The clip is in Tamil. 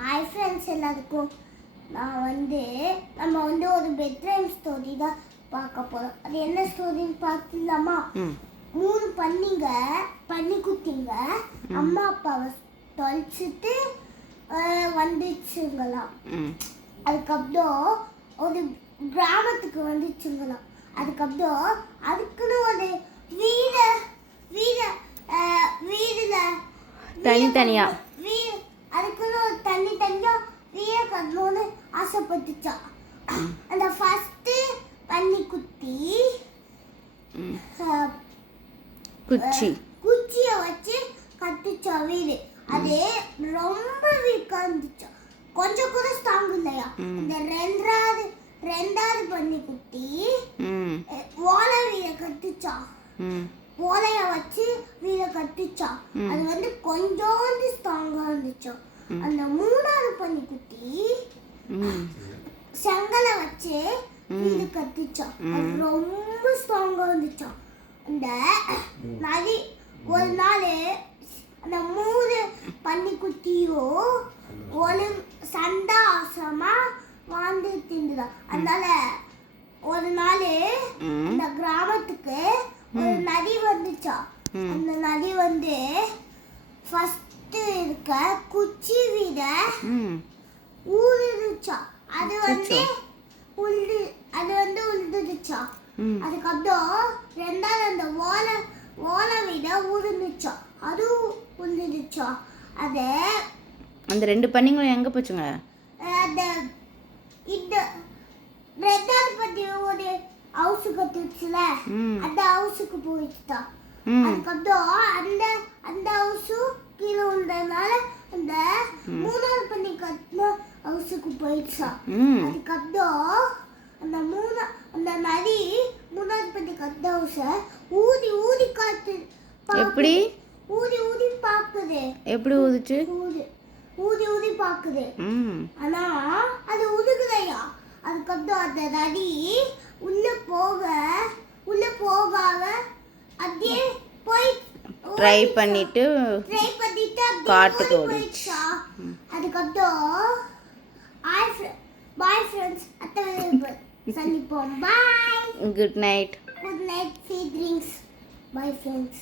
ஹாய் ஃப்ரெண்ட்ஸ் எல்லாருக்கும். நம்ம ஒரு பெட் டைம் ஸ்டோரி தான் பார்க்க போகிறோம். அது என்ன ஸ்டோரின்னு பார்த்துலாமா? 3 பன்னிக்குட்டிங்க அம்மா அப்பாவை தொலைச்சிட்டு வந்துச்சுங்களாம். அதுக்கப்புறம் ஒரு கிராமத்துக்கு வந்துச்சுங்களாம். அதுக்கப்புறம் அதுக்குன்னு ஒரு வீடுல தனித்தனியா அதுக்குன்னு ஒரு தனித்தனியா வீட கட்டணும்னு ஆசைப்பட்டுச்சா. அந்த ஃபர்ஸ்ட் பன்னிக்குட்டி குச்சியை வச்சு கட்டுச்சா வீடு. அது ரொம்ப வீக்கா இருந்துச்சா, கொஞ்சம் கூட ஸ்ட்ராங் இல்லையா. இந்த ரெண்டாவது பன்னிக்குட்டி ஓலை வீட கட்டுச்சா, ஓலைய வச்சு வீட கட்டுச்சா. அது கொஞ்சோண்டு ஸ்ட்ராங்கா இருந்துச்சா. அந்த 3வது பன்னிக்குட்டி செங்கலை வச்சு வீடு கட்டுச்சா. அது ரொம்ப ஸ்ட்ராங்கா இருந்துச்சா. அந்த நதி ஒரு நாள் அந்த 3 பன்னிக்குட்டியும் ஒரு சந்தாசமா வாழ்ந்துட்டு இருந்ததா. அதனால ஒரு நாள் இந்த கிராமத்துக்கு ஒரு நதி வந்துச்சா. அந்த நதி ஃபர்ஸ்ட் இருக்க குச்சி வீட ஊறிடுச்சா. அது உழுதுச்சா. அதுக்கப்புறம் ரெண்டாவது அந்த ஓலை வீட ஊறிடுச்சா, அதுவும் உழுதுச்சா. அந்த 2 பன்னிங்களும் எங்க போச்சுங்க? அந்த இந்த ரெண்டாவது பத்தி ஒரு ஹவுஸ் கட்டுச்சுல, அந்த ஹவுஸுக்கு போயிடுச்சா. அதுக்கப்புறம் அந்த ஹவுஸும் கீழே விழுந்ததுனால அந்த 3வது பண்ணி கட்டின ஹவுஸுக்கு போயிடுச்சா. அதுக்கப்புறம் அந்த நதி 3வது பண்ணி கட்டின ஹவுஸை ஊதி காத்து. எப்படி ஊதி பாக்குது. எப்படி ஊதிச்சு? ஊதி பாக்குது. ஆனா அது உதுகுதையா. அதுக்கப்புறம் அந்த நதி உள்ள போகாம அப்படியே போய் ட்ரை பண்ணிட்டு காட்டுக்கு ஓடிச்சு. அதுக்கப்புறம் பாய் ஃப்ரெண்ட்ஸ், அடுத்த சந்திப்போம். Bye. Good night. Good night, sweet dreams. Bye friends.